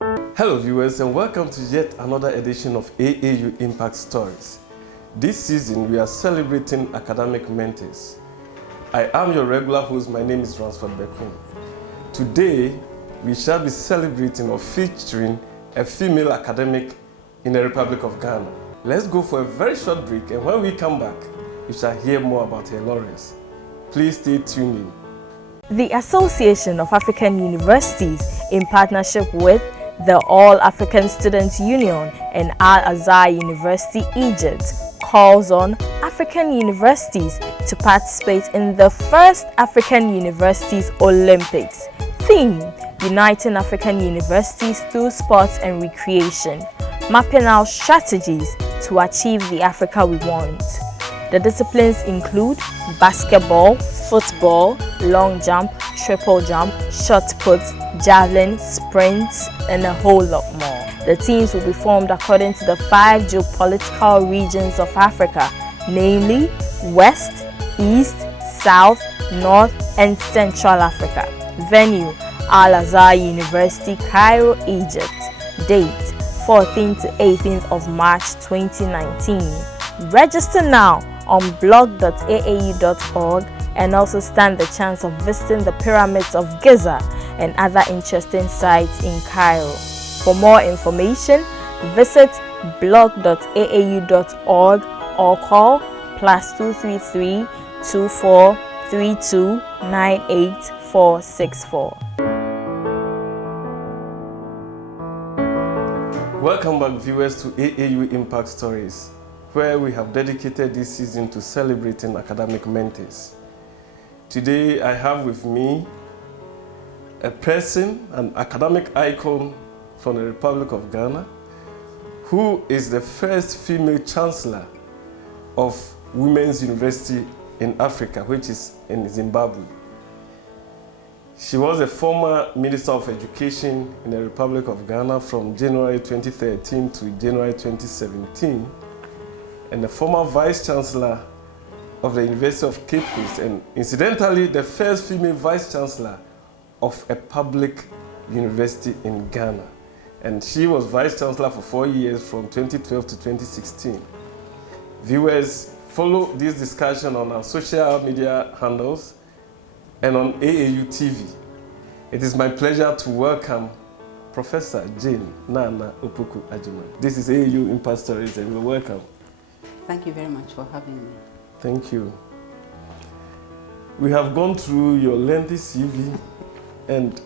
Hello viewers, and welcome to yet another edition of AAU Impact Stories. This season we are celebrating academic mentees. I am your regular host, my name is Ransford Bekoe. Today we shall be celebrating or featuring a female academic in the Republic of Ghana. Let's go for a very short break, and when we come back, you shall hear more about her laureates. Please stay tuned in. The Association of African Universities, in partnership with the All African Students Union and Al-Azhar University, Egypt, calls on African universities to participate in the first African Universities Olympics. Theme: Uniting African Universities through sports and recreation, mapping out strategies to achieve the Africa we want. The disciplines include basketball, football, long jump, triple jump, shot put, javelin, sprints, and a whole lot more. The teams will be formed according to the 5 geopolitical regions of Africa, namely West, East, South, North, and Central Africa. Venue: Al-Azhar University, Cairo, Egypt. Date: 14th to 18th of March 2019. Register now on blog.aau.org and also stand the chance of visiting the pyramids of Giza and other interesting sites in Cairo. For more information, visit blog.aau.org or call +233 2432 98464. Welcome back viewers to AAU Impact Stories, where we have dedicated this season to celebrating academic mentees. Today I have with me a person, an academic icon from the Republic of Ghana, who is the first female chancellor of Women's University in Africa, which is in Zimbabwe. She was a former Minister of Education in the Republic of Ghana from January 2013 to January 2017, and the former Vice Chancellor of the University of Cape Coast, and incidentally the first female Vice Chancellor of a public university in Ghana. And she was Vice Chancellor for 4 years from 2012 to 2016. Viewers, follow this discussion on our social media handles and on AAU TV. It is my pleasure to welcome Professor Jane Naana Opoku-Agyemang. This is AAU Impact Stories, and you're welcome. Thank you very much for having me. Thank you. We have gone through your lengthy CV, and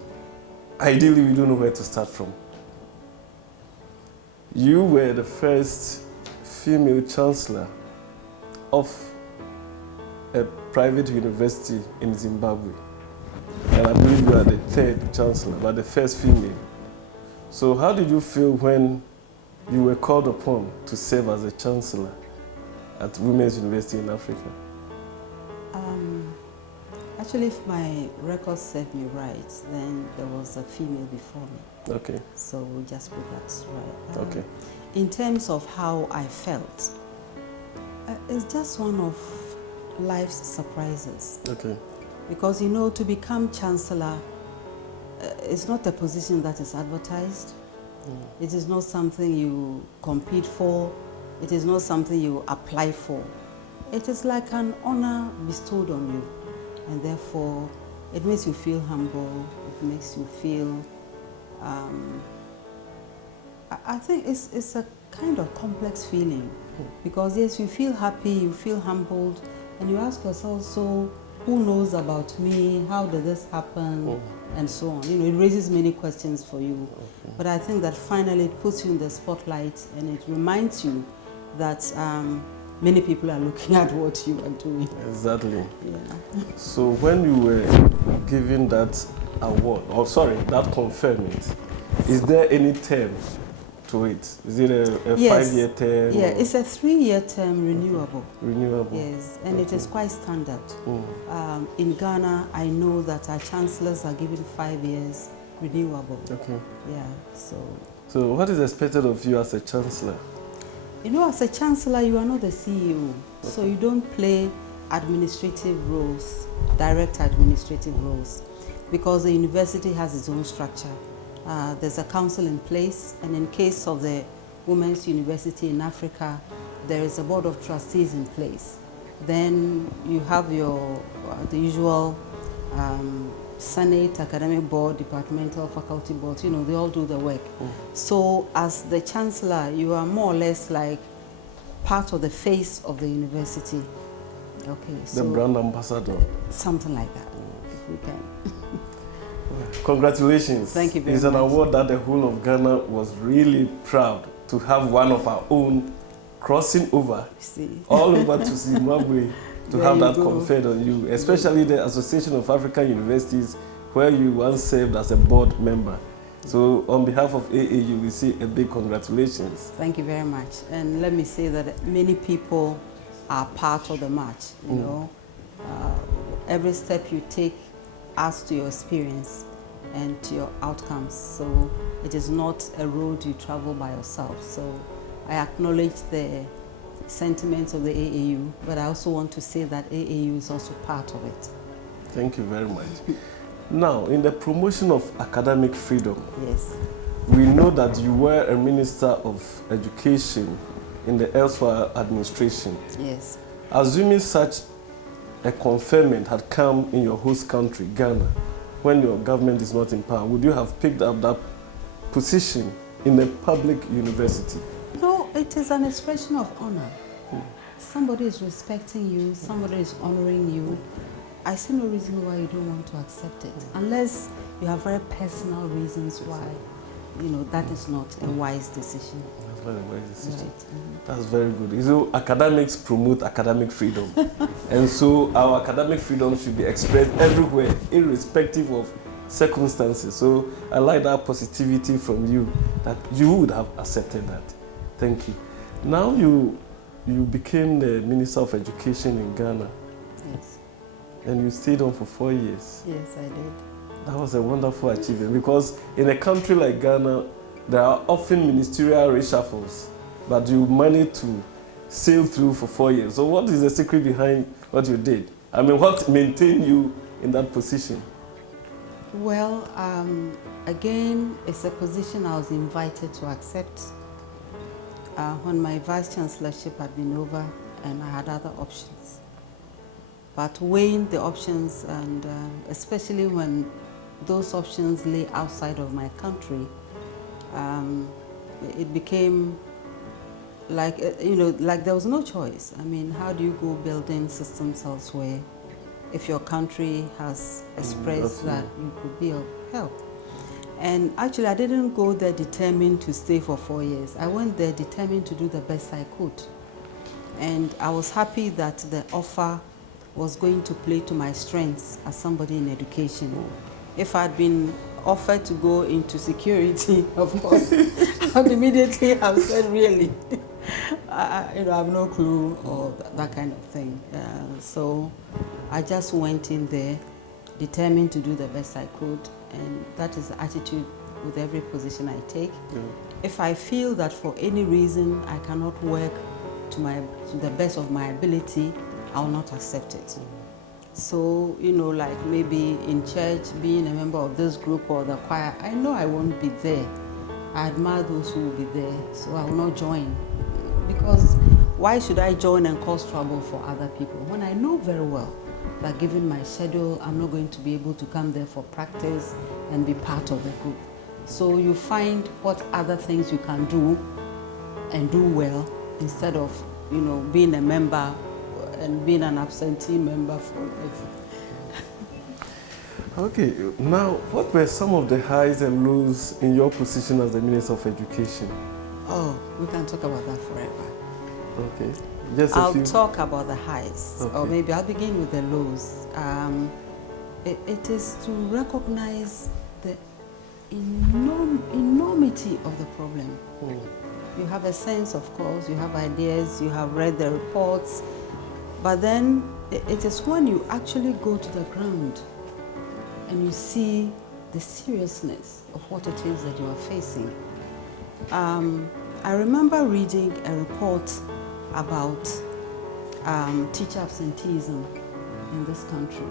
ideally we don't know where to start from. You were the first female chancellor of a private university in Zimbabwe, and I believe you are the third chancellor, but the first female. So how did you feel when you were called upon to serve as a chancellor at Women's University in Africa? Actually, if my records serve me right, then there was a female before me. Okay. So we just put that right. Okay. In terms of how I felt, it's just one of life's surprises. Okay. Because, you know, to become chancellor, it's not a position that is advertised. It is not something you compete for. It is not something you apply for. It is like an honor bestowed on you, and therefore it makes you feel humble. It makes you feel, I think it's a kind of complex feeling, because yes, you feel happy, you feel humbled, and you ask yourself, so who knows about me? How did this happen? And so on. You know, it raises many questions for you. Okay. But I think that finally it puts you in the spotlight, and it reminds you that many people are looking at what you are doing. Exactly. Yeah. So when you were given that award, or sorry, that conferment, is there any term to it? Is it a Yes. 5-year term? Yeah, it's a 3-year term renewable. Okay. Renewable. Yes, and it is quite standard. Mm. In Ghana, I know that our chancellors are given 5 years renewable. Okay. Yeah, so what is expected of you as a chancellor? You know, as a chancellor, you are not the CEO, so you don't play administrative roles, direct administrative roles, because the university has its own structure. There's a council in place, and in case of the Women's University in Africa, there is a board of trustees in place. Then you have your the usual Senate, academic board, departmental faculty boards. You know, they all do the work. So as the Chancellor, you are more or less like part of the face of the university. Okay, the brand ambassador. Something like that, if we can. Congratulations. Thank you very much. It's an award that the whole of Ghana was really proud to have one of our own crossing over all over to Zimbabwe to have that conferred on you, especially the Association of African Universities, where you once served as a board member. So on behalf of AAU, we say a big congratulations. Thank you very much. And let me say that many people are part of the march, you know. Every step you take adds to your experience and to your outcomes. So it is not a road you travel by yourself. So I acknowledge the sentiments of the AAU, but I also want to say that AAU is also part of it. Thank you very much. Now, in the promotion of academic freedom, yes, we know that you were a Minister of Education in the elsewhere administration. Yes. Assuming such a conferment had come in your host country, Ghana, when your government is not in power, would you have picked up that position in a public university? No, it is an expression of honor. Somebody is respecting you, somebody is honoring you. I see no reason why you don't want to accept it, unless you have very personal reasons why, you know, that is not a wise decision. That's not a wise decision. Right. That's very good. So academics promote academic freedom. And so our academic freedom should be expressed everywhere, irrespective of circumstances. So I like that positivity from you, that you would have accepted that. Thank you. Now you became the Minister of Education in Ghana. Yes. And you stayed on for 4 years. Yes, I did. That was a wonderful achievement, because in a country like Ghana, there are often ministerial reshuffles, but you managed to sail through for 4 years. So what is the secret behind what you did? I mean, what maintained you in that position? Well, again, it's a position I was invited to accept when my Vice Chancellorship had been over and I had other options. But weighing the options, and especially when those options lay outside of my country, it became like, you know, like there was no choice. I mean, how do you go building systems elsewhere if your country has expressed that you could be of help? And actually, I didn't go there determined to stay for 4 years. I went there determined to do the best I could. And I was happy that the offer was going to play to my strengths as somebody in education. If I'd been offered to go into security, of course, I'd immediately have said, really, I have no clue, or that kind of thing. So I just went in there determined to do the best I could, and that is the attitude with every position I take. If I feel that for any reason I cannot work to the best of my ability, I will not accept it. So, you know, like maybe in church, being a member of this group or the choir, I know I won't be there. I admire those who will be there, so I will not join. Because why should I join and cause trouble for other people when I know very well that given my schedule, I'm not going to be able to come there for practice and be part of the group. So you find what other things you can do and do well, instead of, you know, being a member and being an absentee member for life. Okay, now what were some of the highs and lows in your position as the Minister of Education? Oh, we can talk about that forever. Okay, just a few. I'll talk about the highs, or maybe I'll begin with the lows. It is to recognize the enormity of the problem. You have a sense, of course, you have ideas, you have read the reports, but then it is when you actually go to the ground and you see the seriousness of what it is that you are facing. I remember reading a report about teacher absenteeism in this country,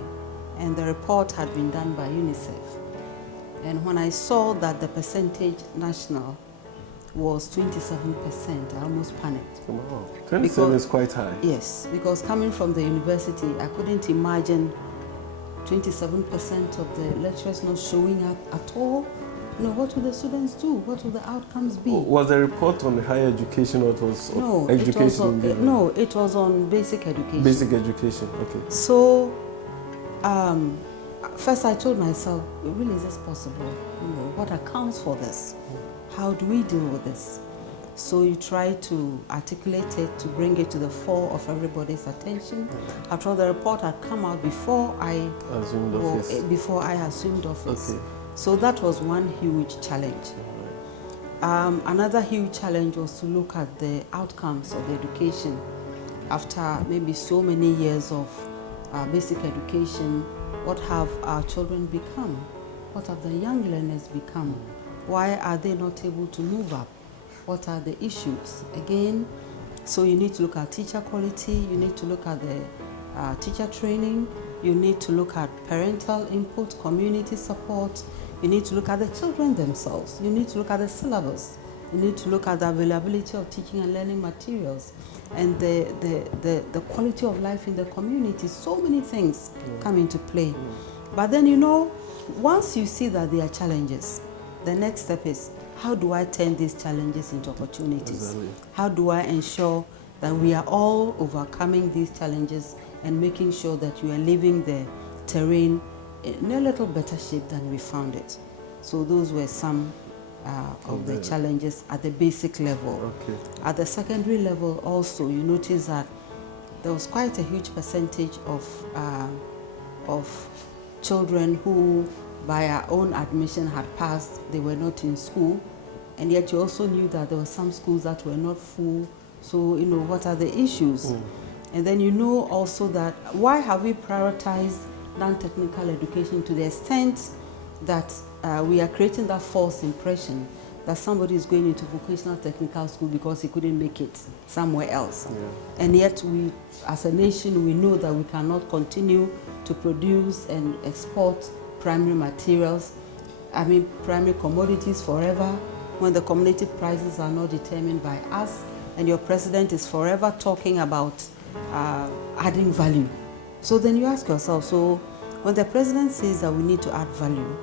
and the report had been done by UNICEF. And when I saw that the percentage national was 27%, I almost panicked. Wow. 27 is quite high. Yes, because coming from the university, I couldn't imagine 27% of the lecturers not showing up at all. You know, what will the students do? What will the outcomes be? Was the report on higher education or it was education? It was on basic education. Basic education, okay. So, first I told myself, really, is this possible? You know, what accounts for this? How do we deal with this? So you try to articulate it, to bring it to the fore of everybody's attention. After all, the report had come out before I assumed office. Okay. So that was one huge challenge. Another huge challenge was to look at the outcomes of the education after maybe so many years of basic education. What have our children become? What have the young learners become? Why are they not able to move up? What are the issues? Again, so you need to look at teacher quality, you need to look at the teacher training, you need to look at parental input, community support, you need to look at the children themselves, you need to look at the syllabus, you need to look at the availability of teaching and learning materials, and the quality of life in the community. So many things come into play. But then, you know, once you see that there are challenges, the next step is, how do I turn these challenges into opportunities? Exactly. How do I ensure that we are all overcoming these challenges and making sure that you are leaving the terrain in a little better shape than we found it? So those were some of the challenges at the basic level. Okay. At the secondary level also, you notice that there was quite a huge percentage of children who, by our own admission, had passed. They were not in school, and yet you also knew that there were some schools that were not full. So, you know, what are the issues? And then you know also that why have we prioritized non-technical education to the extent that we are creating that false impression that somebody is going into vocational technical school because he couldn't make it somewhere else. And yet we, as a nation, we know that we cannot continue to produce and export primary materials, primary commodities forever, when the commodity prices are not determined by us, and your president is forever talking about adding value. So then you ask yourself, so when the president says that we need to add value,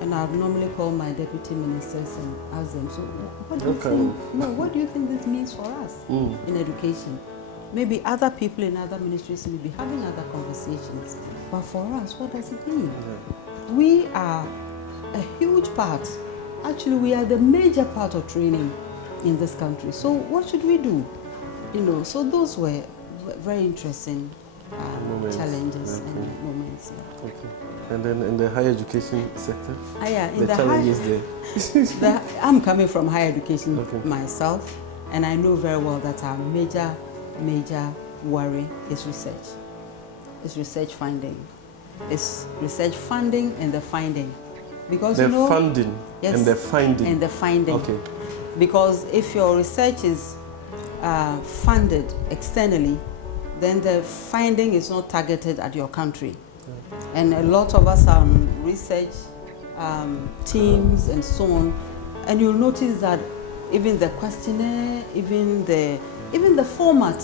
and I normally call my deputy ministers and ask them, so what do you think this means for us in education? Maybe other people in other ministries may be having other conversations, but for us, what does it mean? We are a huge part. Actually, we are the major part of training in this country. So what should we do? You know, so those were very interesting challenges and moments. Okay. And then in the higher education sector, in the challenges there. I'm coming from higher education myself, and I know very well that our major worry is research. It's research funding. It's research funding and the finding. Because funding and the finding. And the finding. Okay. Because if your research is funded externally, then the finding is not targeted at your country. And a lot of us are on research teams and so on, and you'll notice that even the questionnaire, even the format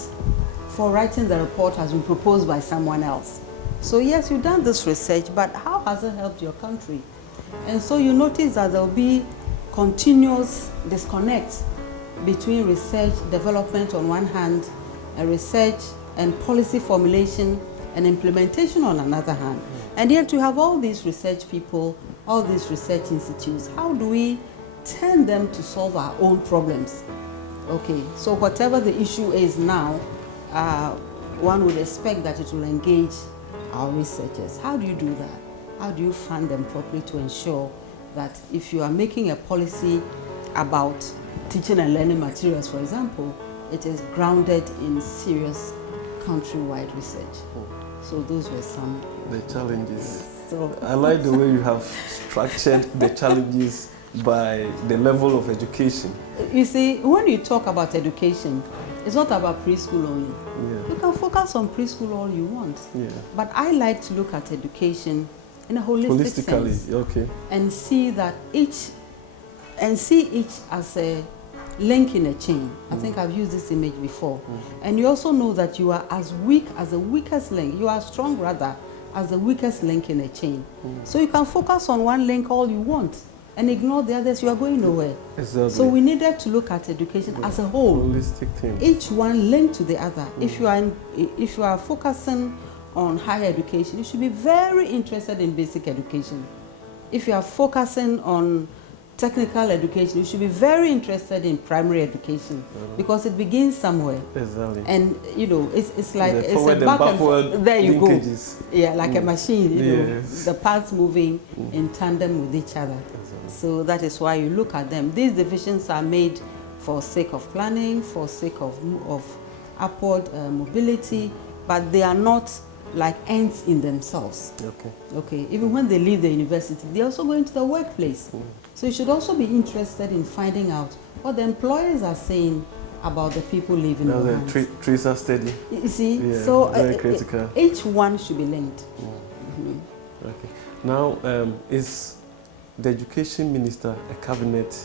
for writing the report has been proposed by someone else. So yes, you've done this research, but how has it helped your country? And so you notice that there'll be continuous disconnect between research development on one hand, and research and policy formulation and implementation on another hand. And yet you have all these research people, all these research institutes. How do we turn them to solve our own problems? Okay, so whatever the issue is now, one would expect that it will engage our researchers. How do you do that? How do you fund them properly to ensure that if you are making a policy about teaching and learning materials, for example, it is grounded in serious countrywide research? So those were some the challenges. So I like the way you have structured the challenges by the level of education. You see, when you talk about education, it's not about preschool only. You can focus on preschool all you want. But I like to look at education in a holistic Holistically, sense. okay. And see that each as a link in a chain. I think I've used this image before. And you also know that you are as weak as the weakest link. You are strong rather as the weakest link in a chain. So you can focus on one link all you want and ignore the others. You are going nowhere. Exactly. So we needed to look at education as a whole. Holistic thing. Each one linked to the other. If you are focusing on higher education, you should be very interested in basic education. If you are focusing on technical education, you should be very interested in primary education, because it begins somewhere. Exactly. And you know, it's like it's a back and forth. There you linkages. go. Yeah, like a machine. You know, Yes. the parts moving in tandem with each other. Exactly. So that is why you look at them. These divisions are made for sake of planning, for sake of upward mobility, but they are not like ends in themselves. Okay. Okay. Even when they leave the university, they also go into the workplace. So you should also be interested in finding out what the employers are saying about the people living That's around. a tracer study. You see, Yeah, so very critical. each one should be linked. Okay. Now, is the education minister a cabinet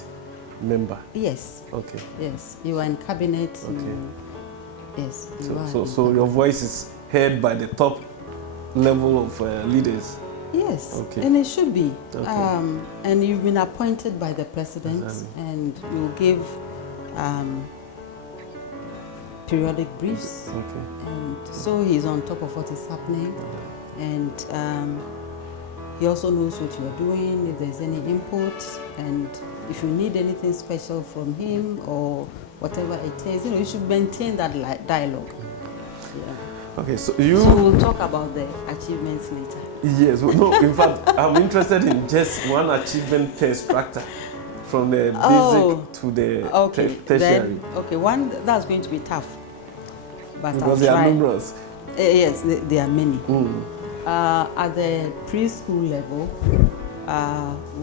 member? Yes. Okay. Yes. You are in cabinet. Okay. Yes. You are So, in so your voice is heard by the top level of leaders. Yes, Okay. and it should be. Okay. And you've been appointed by the president, Exactly. and you give periodic briefs, Okay. and so he's on top of what is happening, and he also knows what you are doing, if there's any input, and if you need anything special from him or whatever it is, you know, you should maintain that dialogue. Yeah. Okay. So So we'll talk about the achievements later. Yes. No. In fact, I'm interested in just one achievement per structure, from the basic to the tertiary. Then, okay, one that's going to be tough, but Because I'll there try. are numerous. Yes, there are many. Mm. At the preschool level,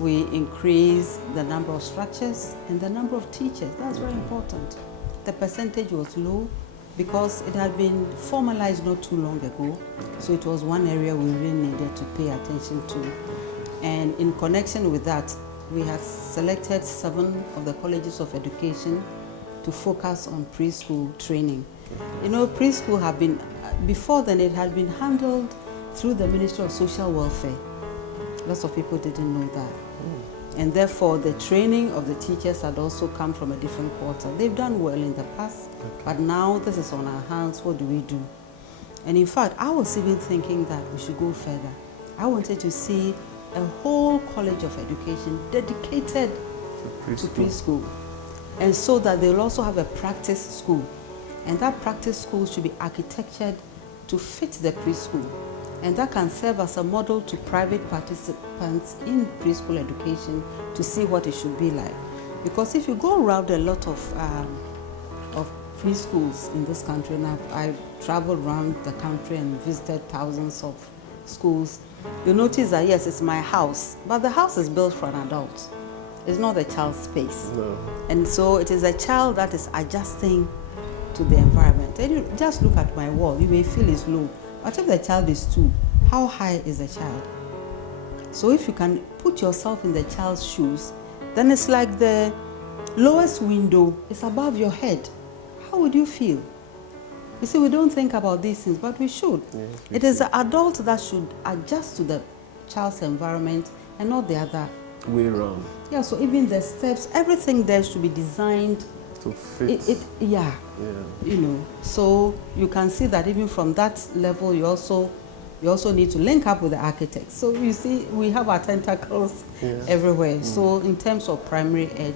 we increase the number of structures and the number of teachers. That's very important. The percentage was low because it had been formalized not too long ago. So it was one area we really needed to pay attention to. And in connection with that, we have selected 7 of the colleges of education to focus on preschool training. You know, preschool have been, before then it had been handled through the Ministry of Social Welfare. Lots of people didn't know that. And therefore, the training of the teachers had also come from a different quarter. They've done well in the past, but now this is on our hands. What do we do? And in fact, I was even thinking that we should go further. I wanted to see a whole college of education dedicated to preschool. And so that they'll also have a practice school. And that practice school should be architectured to fit the preschool. And that can serve as a model to private participants in preschool education to see what it should be like. Because if you go around a lot of preschools in this country, and I've traveled around the country and visited thousands of schools, you notice that yes, it's my house, but the house is built for an adult. It's not the child's space. No. And so it is a child that is adjusting to the environment. And you just look at my wall, you may feel it's low. But if the child is 2, how high is the child? So if you can put yourself in the child's shoes, then it's like the lowest window is above your head. How would you feel? You see, we don't think about these things, but we should. Yes, It is the adult that should adjust to the child's environment and not the other way around. Yeah, so even the steps, everything there should be designed to fit. Yeah, you know. So you can see that even from that level, you also need to link up with the architects. So you see, we have our tentacles everywhere. So in terms of primary ed,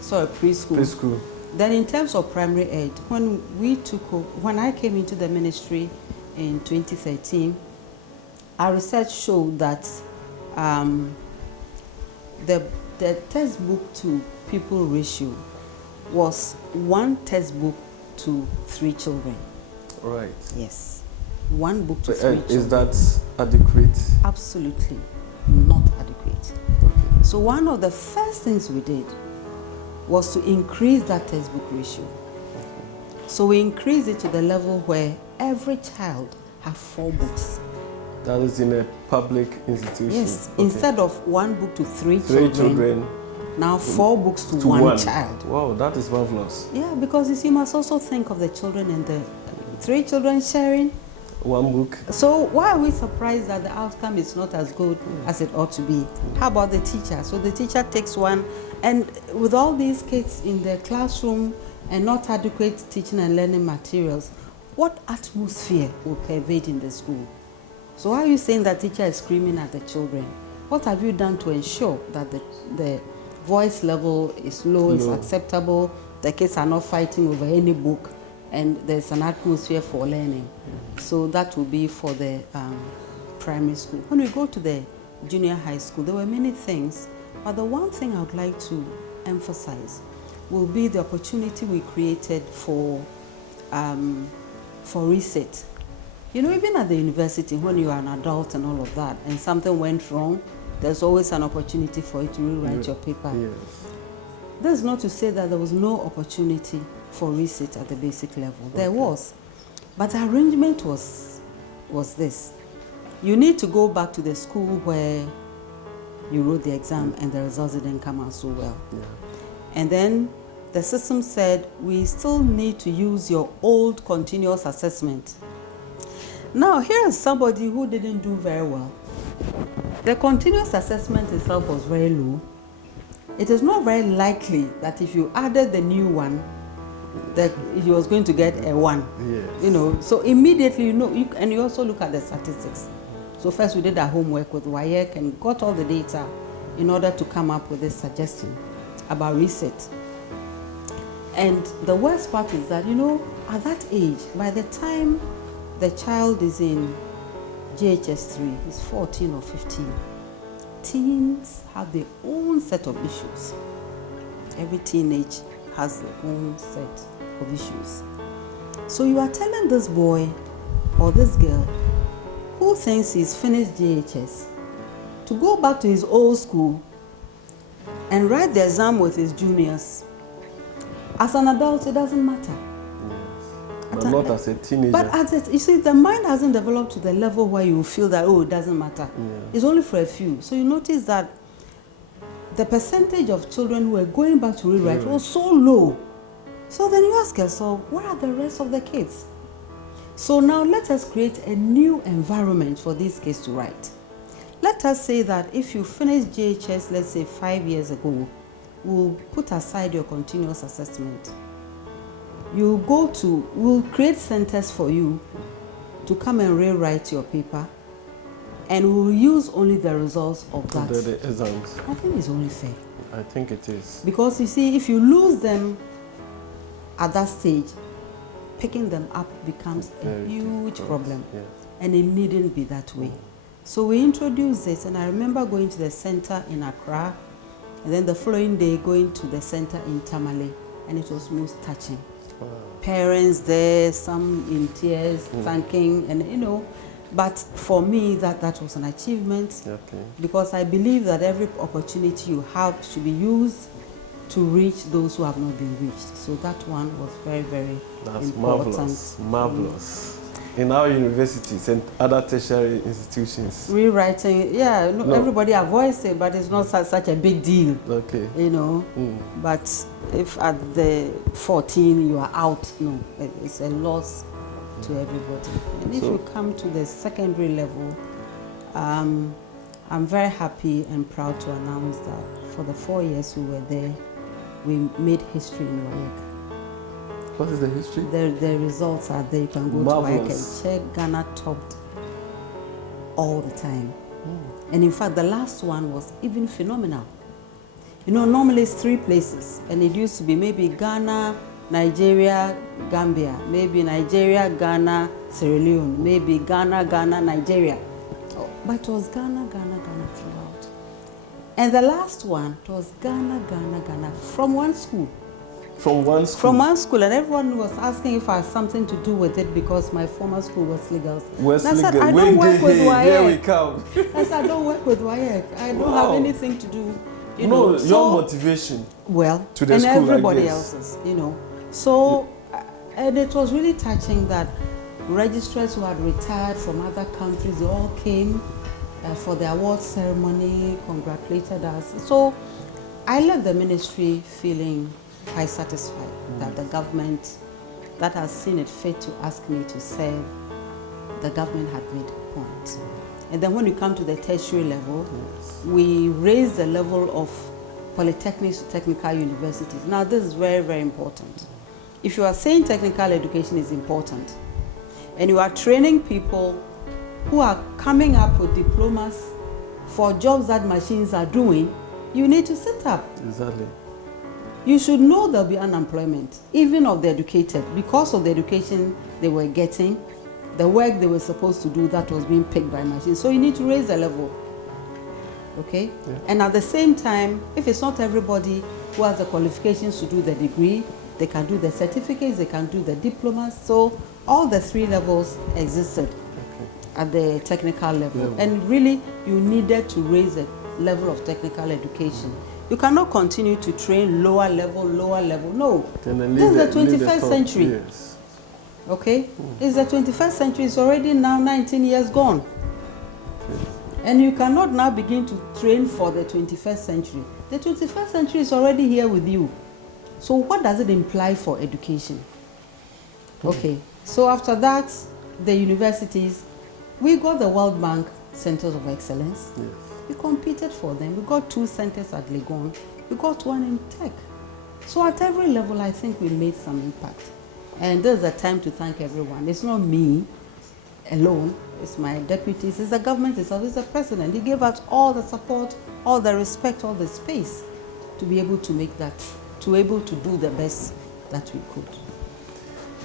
so preschool. Then in terms of primary ed, when I came into the ministry in 2013, our research showed that the textbook to pupil ratio was 1 textbook to 3 children. Right. Yes. 1 book to 3 children. Is that adequate? Absolutely not adequate. Okay. So one of the first things we did was to increase that textbook ratio. Okay. So we increased it to the level where every child had 4 books. That is in a public institution? Yes, okay. Instead of one book to three children, now 4 books to one child. Wow, that is marvelous. Yeah, because you must also think of the children and the 3 children sharing one book. So why are we surprised that the outcome is not as good as it ought to be? How about the teacher? So the teacher takes one, and with all these kids in the classroom and not adequate teaching and learning materials, what atmosphere will pervade in the school? So why are you saying that teacher is screaming at the children? What have you done to ensure that the voice level is low, is acceptable, the kids are not fighting over any book, and there's an atmosphere for learning? So that will be for the primary school. When we go to the junior high school, there were many things, but the one thing I would like to emphasize will be the opportunity we created for reset. Even at the university, when you are an adult and all of that, and something went wrong, there's always an opportunity for you to rewrite your paper. Yes. That's not to say that there was no opportunity for reset at the basic level. There was. But the arrangement was this. You need to go back to the school where you wrote the exam and the results didn't come out so well. Yeah. And then the system said, we still need to use your old continuous assessment. Now, here is somebody who didn't do very well. The continuous assessment itself was very low. It is not very likely that if you added the new one, that he was going to get a 1. Yes. So immediately, and you also look at the statistics. So first we did our homework with WAEC and got all the data in order to come up with this suggestion about reset. And the worst part is that, at that age, by the time the child is in JHS 3, he's 14 or 15, teens have their own set of issues. Every teenage has their own set of issues. So you are telling this boy or this girl who thinks he's finished JHS to go back to his old school and write the exam with his juniors. As an adult, it doesn't matter. But not as a teenager. But you see, the mind hasn't developed to the level where you feel that, it doesn't matter. Yeah. It's only for a few. So you notice that the percentage of children who are going back to rewrite was so low. So then you ask yourself, where are the rest of the kids? So now let us create a new environment for these kids to write. Let us say that if you finish JHS, let's say 5 years ago, we'll put aside your continuous assessment. We'll create centers for you to come and rewrite your paper, and we'll use only the results of that. The exams. I think it's only fair. I think it is. Because you see, if you lose them at that stage, picking them up becomes a huge problem. Yeah. And it needn't be that way. So we introduced this, and I remember going to the center in Accra, and then the following day going to the center in Tamale, and it was most touching. Wow. Parents there, some in tears, thanking, and but for me that was an achievement. Okay. Because I believe that every opportunity you have should be used to reach those who have not been reached. So that one was very, very important. Marvelous. In our universities and other tertiary institutions. Rewriting, everybody avoids it, but it's not such a big deal. Okay. But if at the 14 you are out, it's a loss to everybody. And if you come to the secondary level, I'm very happy and proud to announce that for the 4 years we were there, we made history in WAEC. What is the history? The results are there. You can go Marvelous. to WAEC and check. Ghana topped all the time. And in fact, the last one was even phenomenal. Normally it's 3 places, and it used to be maybe Ghana, Nigeria, Gambia, maybe Nigeria, Ghana, Sierra Leone, maybe Ghana, Nigeria. But it was Ghana throughout. And the last one, it was Ghana, from one school. From one school? From one school, and everyone was asking if I had something to do with it because my former school was legal. I said, I don't work with WAEC. Here we come. I said, I don't work with WAEC. I don't have anything to do. Your motivation. Well, to the and school, everybody else's, So, and it was really touching that registrars who had retired from other countries, they all came for the award ceremony, congratulated us. So I left the ministry feeling quite satisfied that the government that has seen it fit to ask me to serve, the government had made a point. And then when you come to the tertiary level, we raise the level of polytechnics to technical universities. Now this is very, very important. If you are saying technical education is important, and you are training people who are coming up with diplomas for jobs that machines are doing, you need to sit up. Exactly. You should know there'll be unemployment, even of the educated, because of the education they were getting, the work they were supposed to do that was being picked by machines. So you need to raise the level, okay? Yeah. And at the same time, if it's not everybody who has the qualifications to do the degree, they can do the certificates, they can do the diplomas. So all the three levels existed at the technical level. Yeah. And really, you needed to raise the level of technical education. You cannot continue to train lower level. No, this is the 21st century. Yes. Okay? It's the 21st century. It's already now 19 years gone. Okay. And you cannot now begin to train for the 21st century. The 21st century is already here with you. So what does it imply for education? Okay, so after that, the universities, we got the World Bank Centers of Excellence. Yes. We competed for them. We got 2 centers at Legon. We got 1 in tech. So at every level, I think we made some impact. And there's a time to thank everyone. It's not me alone. It's my deputies. It's the government itself. It's the president. He gave us all the support, all the respect, all the space to be able to make that, to be able to do the best that we could.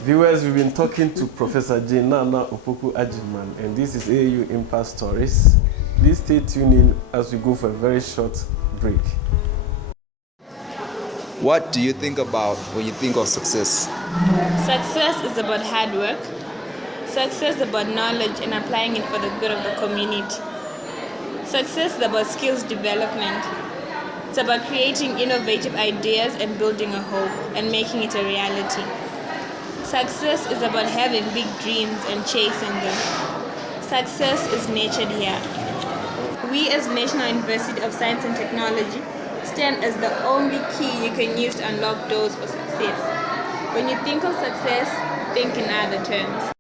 Viewers, we've been talking to Professor Naana Opoku-Agyemang, and this is AAU Impact Stories. Please stay tuned in as we go for a very short break. What do you think about when you think of success? Success is about hard work. Success is about knowledge and applying it for the good of the community. Success is about skills development. It's about creating innovative ideas and building a hope and making it a reality. Success is about having big dreams and chasing them. Success is nurtured here. We as National University of Science and Technology stand as the only key you can use to unlock doors for success. When you think of success, think in other terms.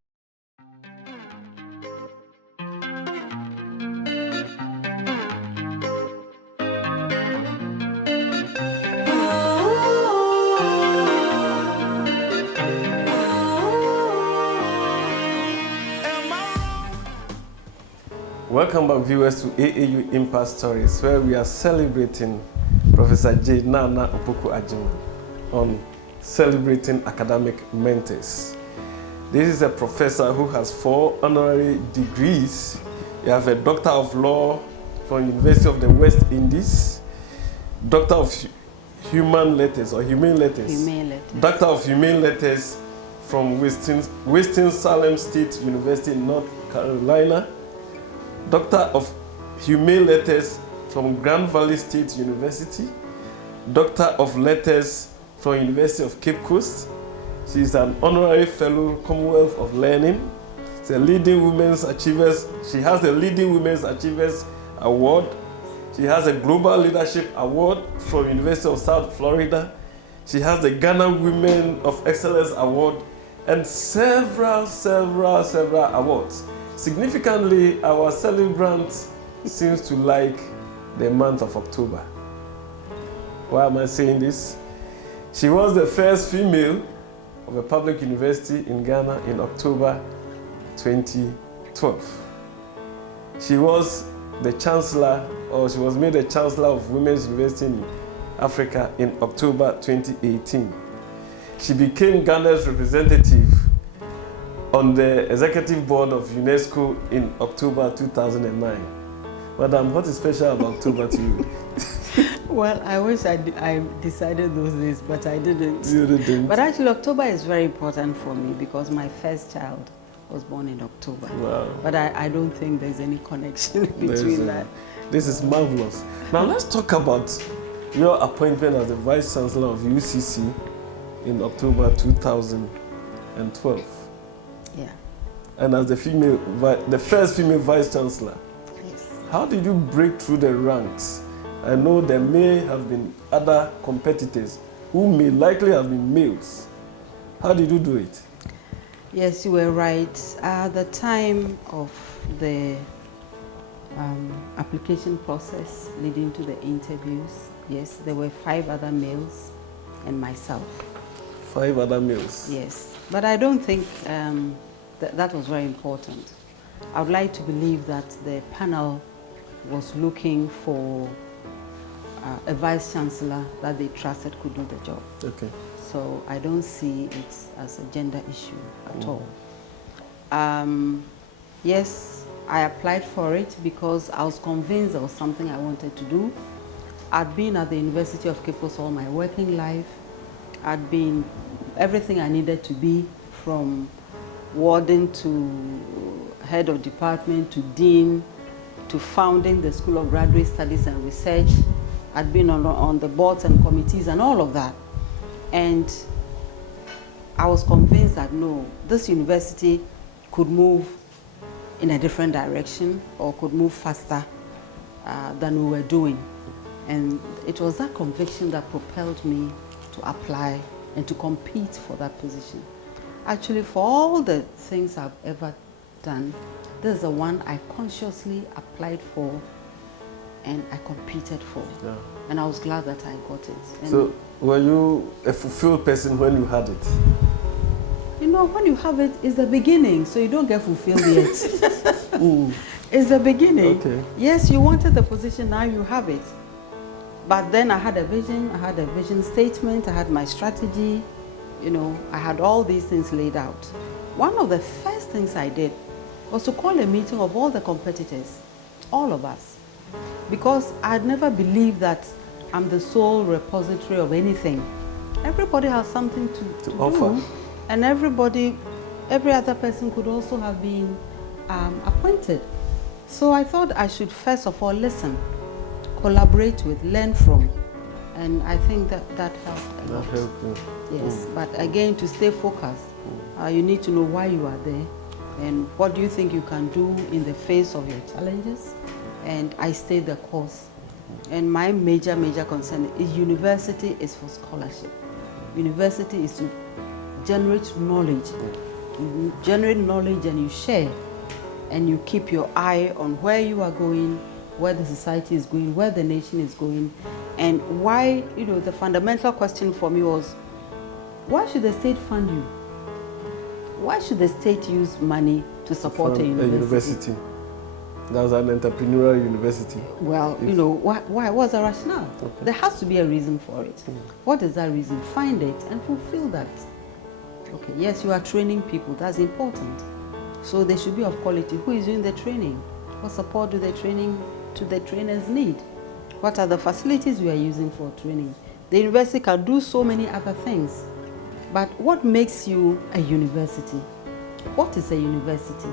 Welcome back, viewers, to AAU Impact Stories, where we are celebrating Professor Naana Opoku-Agyemang on celebrating academic mentors. This is a professor who has 4 honorary degrees. You have a Doctor of Law from University of the West Indies, Doctor of Humane Letters, Doctor of Humane Letters from Winston-Salem State University in North Carolina, Doctor of Humane Letters from Grand Valley State University, Doctor of Letters from University of Cape Coast. She is an honorary fellow Commonwealth of Learning. She's a leading women's achievers. She has the Leading Women's Achievers Award. She has a Global Leadership Award from University of South Florida. She has the Ghana Women of Excellence Award and several awards. Significantly, our celebrant seems to like the month of October. Why am I saying this? She was the first female of a public university in Ghana in October 2012. She was the Chancellor, or she was made the Chancellor of Women's University in Africa in October 2018. She became Ghana's representative on the Executive Board of UNESCO in October 2009. Madam, what is special about October to you? Well, I wish I decided those days, but I didn't. You didn't? But actually, October is very important for me because my first child was born in October. Wow. But I don't think there's any connection between that. This is marvelous. Now let's talk about your appointment as the Vice Chancellor of UCC in October 2012. Yeah. and as the first female Vice Chancellor. Yes. How did you break through the ranks? I know there may have been other competitors who may likely have been males. How did you do it? Yes, you were right. At the time of the application process leading to the interviews, yes, there were 5 other males and myself. 5 other males? Yes, but I don't think that was very important. I would like to believe that the panel was looking for a Vice Chancellor that they trusted could do the job. Okay. So I don't see it as a gender issue at all. Yes, I applied for it because I was convinced there was something I wanted to do. I'd been at the University of Cape Coast all my working life. I'd been everything I needed to be, from warden to head of department to dean to founding the School of Graduate Studies and Research. I'd been on the boards and committees and all of that. And I was convinced that no, this university could move in a different direction or could move faster than we were doing. And it was that conviction that propelled me to apply and to compete for that position. Actually, for all the things I've ever done, this is the one I consciously applied for and I competed for. Yeah. And I was glad that I got it. And so, were you a fulfilled person when you had it? You know, when you have it, it's the beginning, so you don't get fulfilled yet. It's the beginning. Okay. Yes, you wanted the position, now you have it. But then I had a vision statement, I had my strategy, you know, I had all these things laid out. One of the first things I did was to call a meeting of all the competitors, all of us, because I'd never believed that I'm the sole repository of anything. Everybody has something to offer. Do, and every other person could also have been appointed. So I thought I should first of all listen, collaborate with, learn from, and I think that helped a lot. That helped you. Yes, but again, to stay focused, you need to know why you are there and what do you think you can do in the face of your challenges. And I stayed the course. And my major concern is university is for scholarship. University is to generate knowledge. You generate knowledge and you share, and you keep your eye on where you are going, where the society is going, where the nation is going, and why, you know, the fundamental question for me was, why should the state fund you? Why should the state use money to support a university? That was an entrepreneurial university. Well, you know, why was the rationale? Okay. There has to be a reason for it. What is that reason? Find it and fulfill that. Okay, yes, you are training people, that's important. So they should be of quality. Who is doing the training? What support do the trainers need? What are the facilities we are using for training? The university can do so many other things. But what makes you a university? What is a university?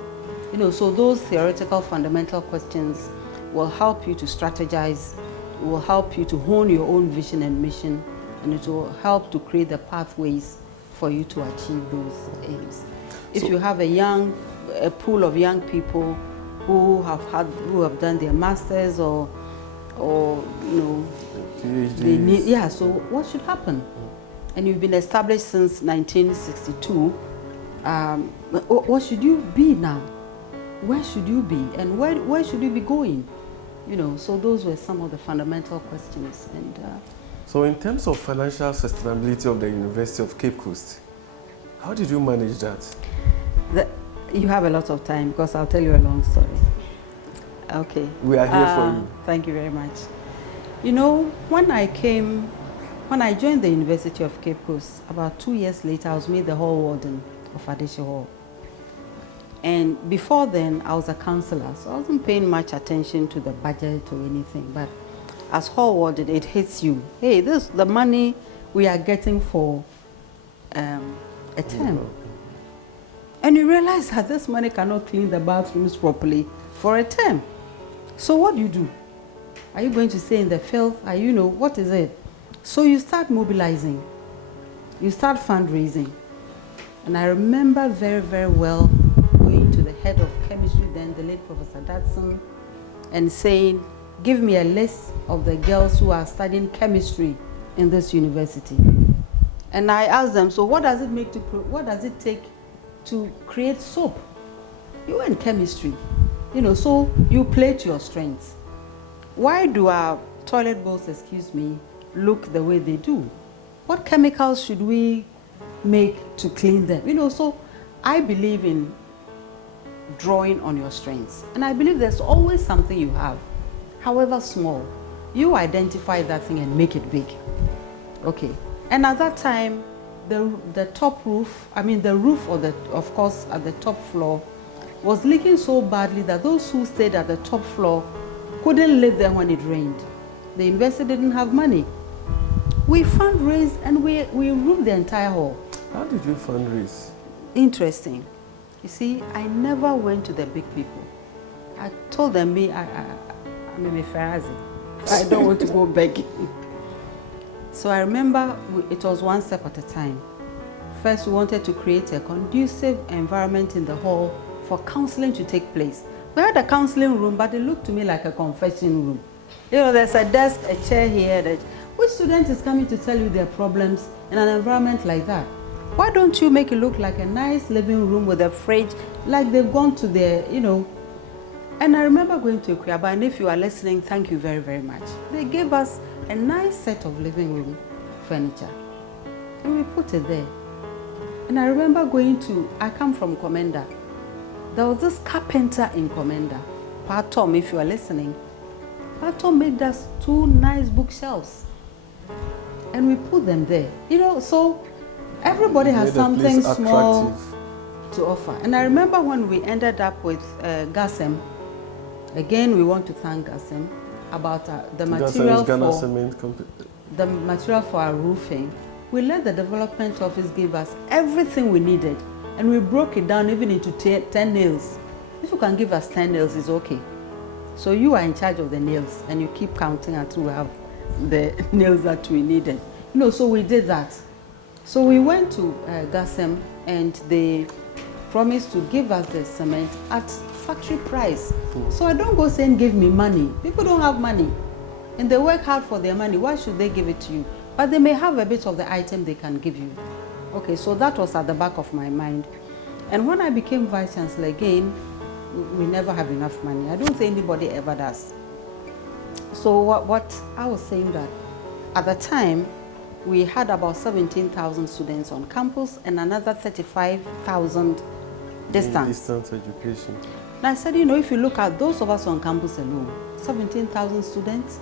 You know, so those theoretical fundamental questions will help you to strategize, will help you to hone your own vision and mission, and it will help to create the pathways for you to achieve those aims. If you have a pool of young people who have done their masters or you know, PhDs. So what should happen? And you've been established since 1962. What should you be now? Where should you be, and where should you be going? You know, so those were some of the fundamental questions. And so, in terms of financial sustainability of the University of Cape Coast, how did you manage that? You have a lot of time because I'll tell you a long story. Okay. We are here for you. Thank you very much. You know, when I joined the University of Cape Coast, about 2 years later, I was made the hall warden of Adesha Hall. And before then, I was a councillor, so I wasn't paying much attention to the budget or anything. But as hall warden, it hits you. Hey, this is the money we are getting for a term. And you realize that this money cannot clean the bathrooms properly for a term. So what do? Are you going to stay in the filth? What is it? So you start mobilizing. You start fundraising. And I remember very, very well going to head of chemistry then, the late Professor Datsun, and saying, give me a list of the girls who are studying chemistry in this university. And I asked them, so what does it take to create soap? You were in chemistry, you know, so you play to your strengths. Why do our toilet bowls, excuse me, look the way they do? What chemicals should we make to clean them? You know, so I believe in drawing on your strengths. And I believe there's always something you have, however small. You identify that thing and make it big. Okay. And at that time, the top roof, I mean the roof of course at the top floor was leaking so badly that those who stayed at the top floor couldn't live there when it rained. The university didn't have money. We fundraised and we roofed the entire hall. How did you fundraise? Interesting. You see, I never went to the big people. I told them, I'm a Pharaoh. I don't want to go begging. So I remember it was one step at a time. First, we wanted to create a conducive environment in the hall for counseling to take place. We had a counseling room, but it looked to me like a confession room. You know, there's a desk, a chair here. Which student is coming to tell you their problems in an environment like that? Why don't you make it look like a nice living room with a fridge, like they've gone to their, you know. And I remember going to Ekuaba, and if you are listening, thank you very, very much. They gave us a nice set of living room furniture, and we put it there. And I remember I come from Komenda. There was this carpenter in Komenda, Pa Tom, if you are listening. Pa Tom made us 2 nice bookshelves, and we put them there. You know, so everybody has something small to offer. And I remember when we ended up with GASEM, again, we want to thank GASEM about the material for our roofing. We let the development office give us everything we needed, and we broke it down even into 10 nails. If you can give us 10 nails, it's okay. So you are in charge of the nails, and you keep counting until we have the nails that we needed. You know, so we did that. So we went to GASEM, and they promised to give us the cement at factory price. So I don't go saying, give me money. People don't have money, and they work hard for their money. Why should they give it to you? But they may have a bit of the item they can give you. Okay, so that was at the back of my mind. And when I became Vice Chancellor again, we never have enough money. I don't think anybody ever does. So what I was saying that at the time, we had about 17,000 students on campus and another 35,000 distance education. And I said, you know, if you look at those of us on campus alone, 17,000 students,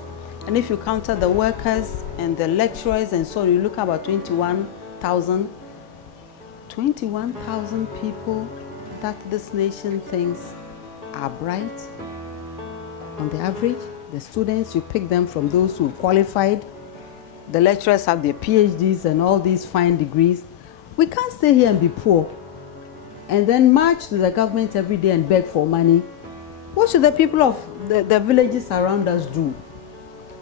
and if you counter the workers and the lecturers and so, you look at about 21,000 people that this nation thinks are bright. On the average, the students, you pick them from those who qualified. The lecturers have their PhDs and all these fine degrees. We can't stay here and be poor and then march to the government every day and beg for money. What should the people of the villages around us do?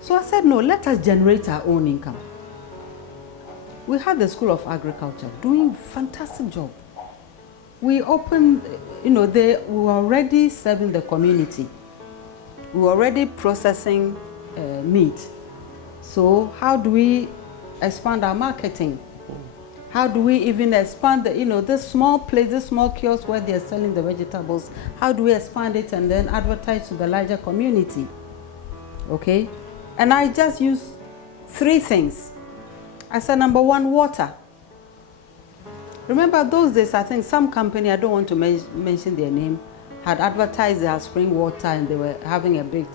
So I said, no, let us generate our own income. We had the School of Agriculture doing a fantastic job. We opened, you know, we were already serving the community. We were already processing meat. So how do we expand our marketing? How do we even expand the, you know, this small place, this small kiosk where they're selling the vegetables, how do we expand it and then advertise to the larger community? Okay? And I just used 3 things. I said, number 1, water. Remember those days, I think some company, I don't want to mention their name, had advertised their spring water and they were having a big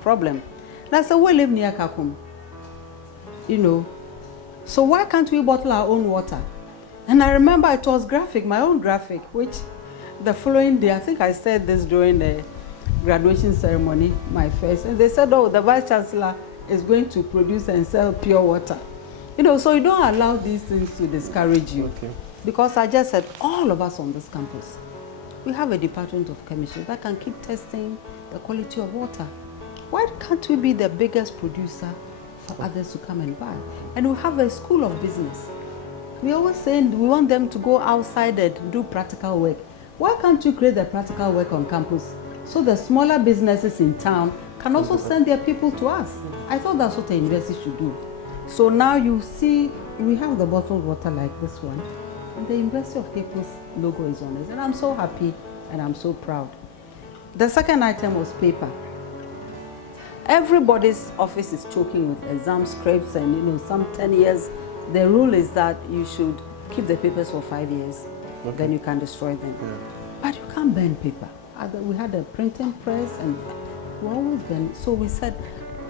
problem. And I said, we live near Kakum. You know, so why can't we bottle our own water? And I remember it was graphic, my own graphic, which the following day, I think I said this during the graduation ceremony, my first, and they said, oh, the Vice Chancellor is going to produce and sell pure water. You know, so you don't allow these things to discourage you. Okay. Because I just said, all of us on this campus, we have a department of chemistry that can keep testing the quality of water. Why can't we be the biggest producer for others to come and buy? And we have a school of business. We always say we want them to go outside and do practical work. Why can't you create the practical work on campus so the smaller businesses in town can also send their people to us? I thought that's what the university should do. So now you see, we have the bottled water like this one, and the University of Cape Coast logo is on it, and I'm so happy and I'm so proud. The second item was paper. Everybody's office is choking with exam scripts and some 10 years. The rule is that you should keep the papers for 5 years, then you can destroy them. Yeah. But you can't burn paper. We had a printing press and we always burn. So we said,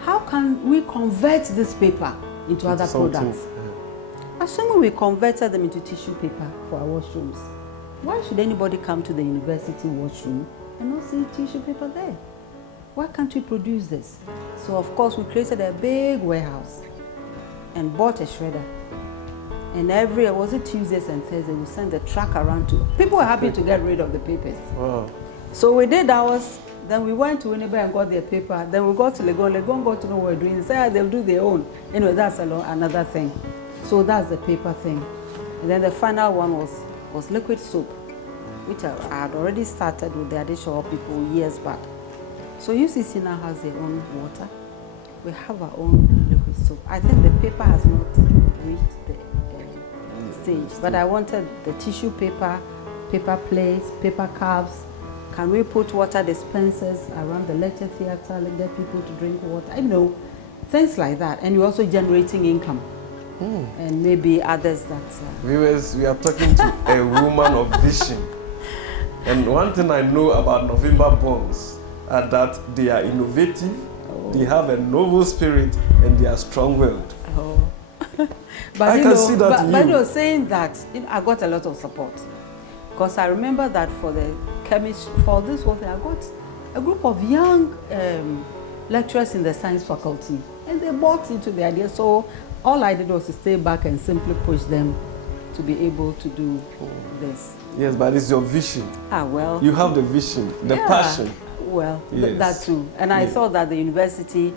how can we convert this paper into other products? Yeah. Assuming we converted them into tissue paper for our washrooms, why should anybody come to the university washroom and not see tissue paper there? Why can't we produce this? So of course we created a big warehouse and bought a shredder. And was it Tuesdays and Thursdays, we sent the truck around to, people were happy to get rid of the papers. Wow. So we did ours, then we went to Winnipeg and got their paper, then we got to Legon got to know what we're doing, they said they'll do their own. Anyway, that's another thing. So that's the paper thing. And then the final one was liquid soap, which I had already started with the additional people years back. So UCC now has their own water. We have our own liquid soap. I think the paper has not reached the stage, but I wanted the tissue paper, paper plates, paper cups. Can we put water dispensers around the lecture theatre, let get people to drink water? Things like that. And you're also generating income. And maybe others that... Viewers, we are talking to a woman of vision. And one thing I know about November Bonds, that they are innovative, they have a noble spirit, and they are strong-willed. But I can see that but you're saying that, I got a lot of support. Because I remember that for the chemistry, for this whole thing, I got a group of young lecturers in the science faculty, and they bought into the idea. So all I did was to stay back and simply push them to be able to do this. Yes, but it's your vision. Well. You have the vision, the passion. Well, yes. That too. And I thought that the university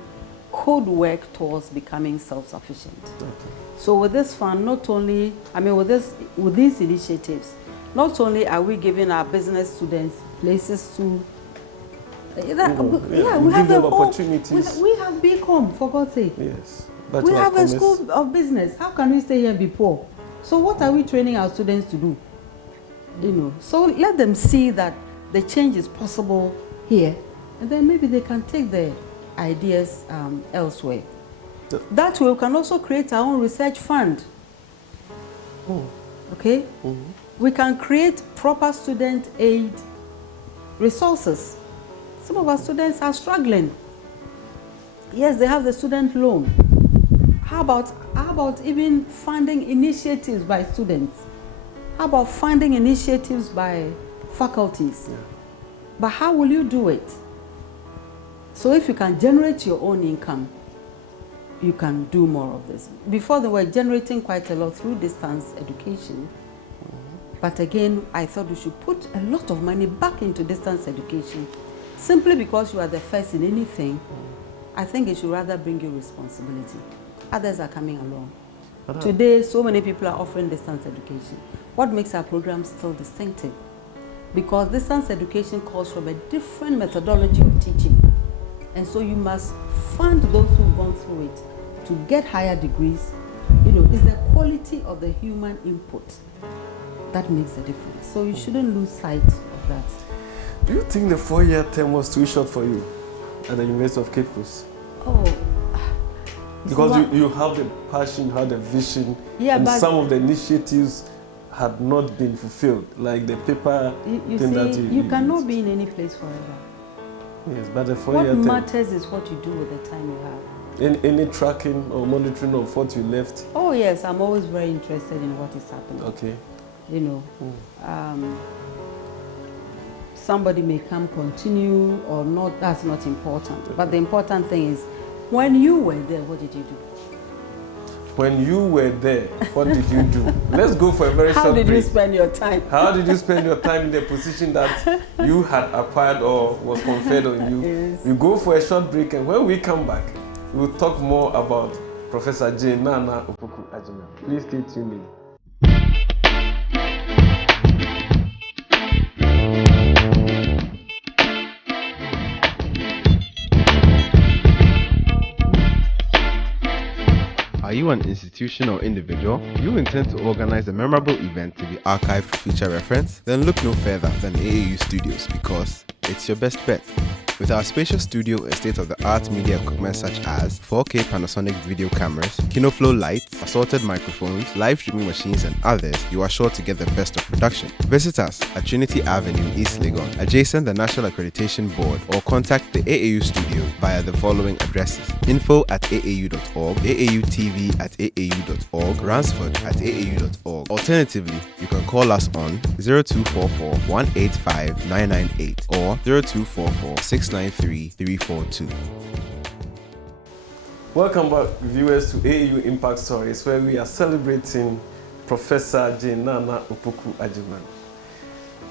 could work towards becoming self-sufficient. Okay. So with this fund, not only, with these initiatives, not only are we giving our business students places to, we have them opportunities. We have BCom, for God's sake. Yes. We have a school of business. How can we stay here and be poor? So what are we training our students to do? So let them see that the change is possible here, and then maybe they can take their ideas elsewhere. That way we can also create our own research fund. Okay? We can create proper student aid resources. Some of our students are struggling. Yes, they have the student loan. How about even funding initiatives by students? How about funding initiatives by faculties? Yeah. But how will you do it? So if you can generate your own income, you can do more of this. Before they were generating quite a lot through distance education. But again, I thought we should put a lot of money back into distance education. Simply because you are the first in anything, I think it should rather bring you responsibility. Others are coming along. Today, so many people are offering distance education. What makes our program still distinctive? Because distance education calls from a different methodology of teaching. And so you must fund those who've gone through it to get higher degrees. It's the quality of the human input that makes the difference. So you shouldn't lose sight of that. Do you think the 4-year term was too short for you at the University of Cape Coast? Because you have the passion, you have the vision, and some of the initiatives had not been fulfilled, like the paper thing that you cannot be in any place forever. Yes, but the 4-year term. What matters is what you do with the time you have. Any tracking or monitoring of what you left? Oh yes, I'm always very interested in what is happening. Okay. Somebody may come continue or not, that's not important. Okay. But the important thing is, when you were there, what did you do? When you were there, what did you do? Let's go for a very short break. How did you spend your time? How did you spend your time in the position that you had acquired or was conferred on you? Yes. We go for a short break, and when we come back, we'll talk more about Professor Naana Opoku-Agyemang. Please stay tuned in. you an institution or individual? You intend to organize a memorable event to be archived for future reference? Then look no further than AAU Studios, because it's your best bet. With our spacious studio and state-of-the-art media equipment such as 4K Panasonic video cameras, KinoFlow lights, assorted microphones, live streaming machines and others, you are sure to get the best of production. Visit us at Trinity Avenue, East Legon, adjacent the National Accreditation Board, or contact the AAU studio via the following addresses: info@aau.org, AAUTV@aau.org, Ransford@aau.org. Alternatively, you can call us on 0244 185 998 or 0244 693 342. Welcome back, viewers, to AAU Impact Stories, where we are celebrating Professor Naana Opoku-Agyemang.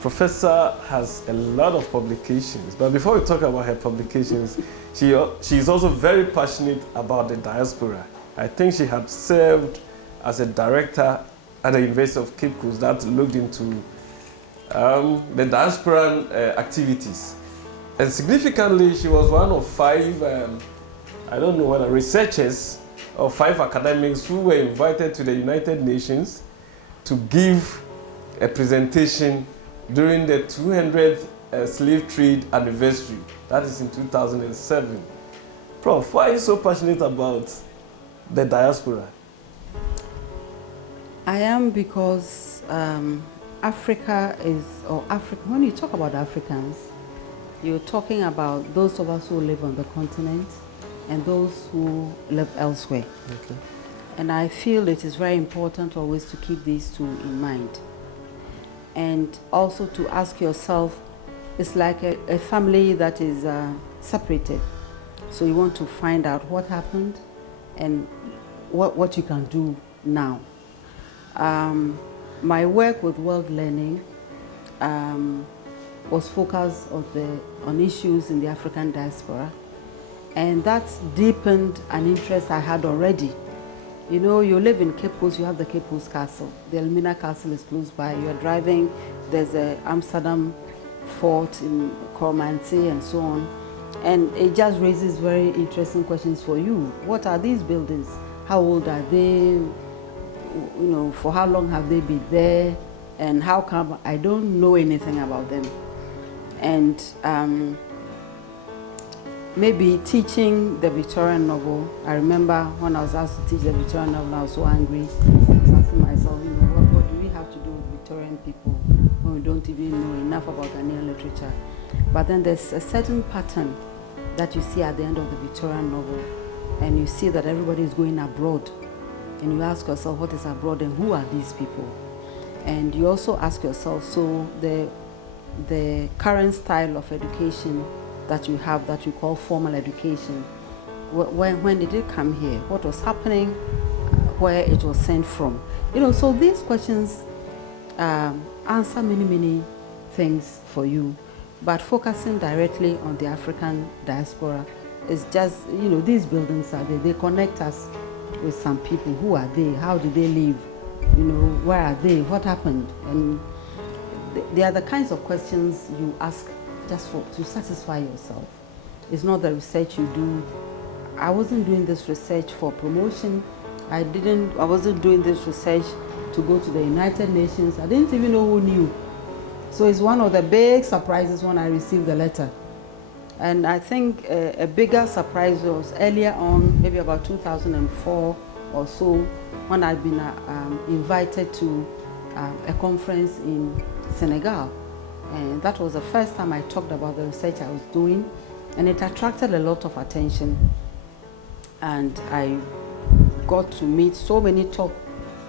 Professor has a lot of publications, but before we talk about her publications, she is also very passionate about the diaspora. I think she had served as a director at the University of Cape Coast that looked into the diasporan activities. And significantly, she was one of 5, researchers or 5 academics who were invited to the United Nations to give a presentation during the 200th slave trade anniversary. That is in 2007. Prof, why are you so passionate about the diaspora? I am because Africa is, when you talk about Africans, you're talking about those of us who live on the continent and those who live elsewhere. Okay. And I feel it is very important always to keep these two in mind. And also to ask yourself, it's like a family that is separated. So you want to find out what happened and what you can do now. My work with World Learning was focused on issues in the African diaspora, and that's deepened an interest I had already. You know, you live in Cape Coast, you have the Cape Coast Castle. The Elmina Castle is close by. You're driving, there's a Amsterdam Fort in Cormancy and so on. And it just raises very interesting questions for you. What are these buildings? How old are they? You know, for how long have they been there? And how come I don't know anything about them? And maybe teaching the Victorian novel. I remember when I was asked to teach the Victorian novel, I was so angry. I was asking myself, you know, what do we have to do with Victorian people when we don't even know enough about Ghanaian literature? But then there's a certain pattern that you see at the end of the Victorian novel, and you see that everybody is going abroad. And you ask yourself, what is abroad and who are these people? And you also ask yourself, so the current style of education that you have, that we call formal education, when did it come here? What was happening? Where it was sent from? You know, so these questions answer many things for you, but focusing directly on the African diaspora is just, you know, these buildings are there. They connect us with some people. Who are they? How did they live? You know, where are they? What happened? And they are the kinds of questions you ask just to satisfy yourself. It's not the research you do. I wasn't doing this research for promotion. I wasn't doing this research to go to the United Nations. I didn't even know who knew. So it's one of the big surprises when I received the letter. And I think a bigger surprise was earlier on, maybe about 2004 or so, when I'd been invited to a conference in Senegal. And that was the first time I talked about the research I was doing, and it attracted a lot of attention. And I got to meet so many top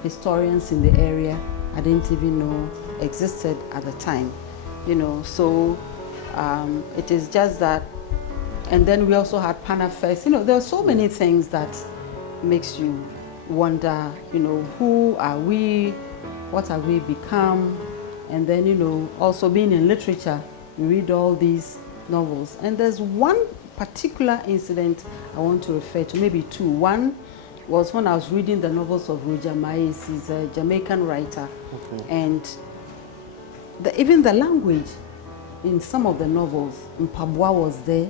historians in the area I didn't even know existed at the time, you know. So it is just that. And then we also had Panafest. You know, there are so many things that makes you wonder, you know, who are we? What have we become? And then, you know, also being in literature, you read all these novels. And there's one particular incident I want to refer to, maybe two. One was when I was reading the novels of Roger Maes. He's a Jamaican writer. Okay. And even the language in some of the novels, Mpabwa was there,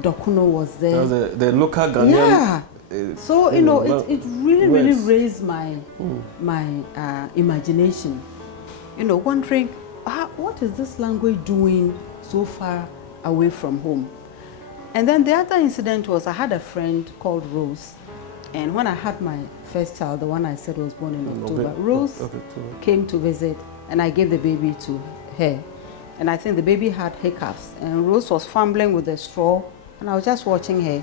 Dokuno was there. The local Ghanaian. Yeah. So, you know, it really raised my imagination. You know, wondering, what is this language doing so far away from home? And then the other incident was I had a friend called Rose. And when I had my first child, the one I said was born in October, Rose came to visit and I gave the baby to her. And I think the baby had hiccups. And Rose was fumbling with a straw and I was just watching her,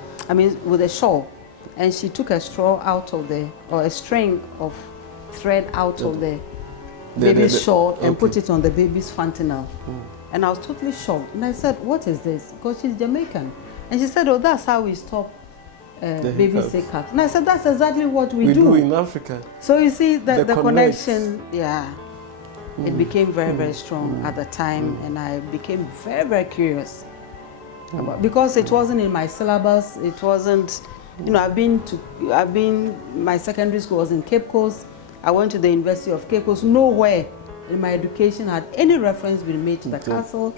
with a shawl. And she took a straw out of or a string of thread out of the baby's shawl and put it on the baby's fontanelle. And I was totally shocked. And I said, what is this? Because she's Jamaican. And she said, oh, that's how we stop baby's hiccups. And I said, that's exactly what we do in Africa. So you see that the connection, it became very, very strong at the time. And I became very, very curious. Because it wasn't in my syllabus, it wasn't, you know, my secondary school was in Cape Coast. I went to the University of Cape Coast. Nowhere in my education had any reference been made to the castle.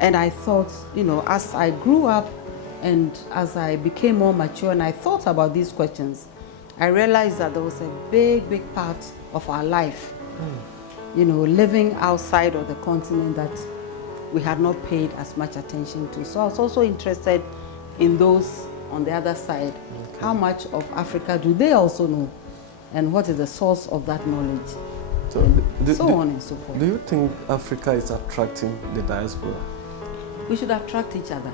And I thought, you know, as I grew up and as I became more mature and I thought about these questions, I realized that there was a big, big part of our life, you know, living outside of the continent that we had not paid as much attention to. So I was also interested in those on the other side. How much of Africa do they also know? And what is the source of that knowledge? So on and so forth. Do you think Africa is attracting the diaspora? We should attract each other.